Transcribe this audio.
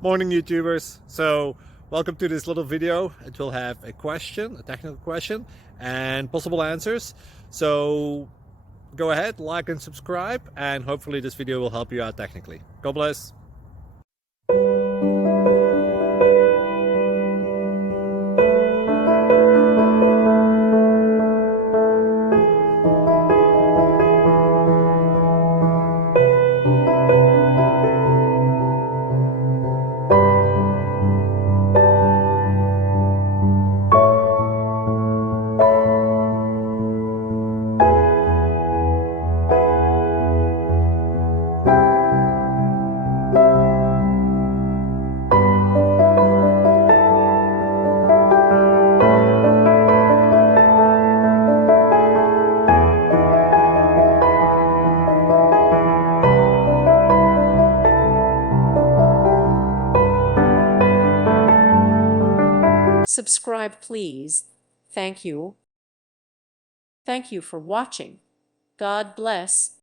Morning, YouTubers. So, welcome to this little video. It will have a question, a technical question, and possible answers. So, go ahead, like and subscribe, and hopefully this video will help you out technically. God bless. Subscribe, please. Thank you. Thank you for watching. God bless.